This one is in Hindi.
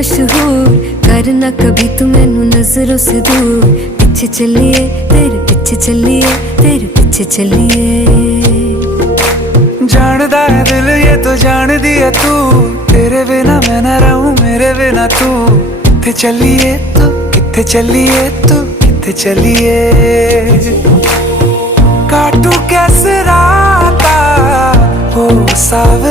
मशहूर, करना कभी तू मैनू नजरों से दूर। पीछे चलिए तेरे पीछे चलिए, तेरे पीछे चलिए। जानदा है दिल ये तो जान दिया तू, तेरे बिना मैं ना रहूं मेरे बिना तू। किथे चलिए तू, किथे चलिए तू, किथे चलिए। काटू कैसे राता हो सावे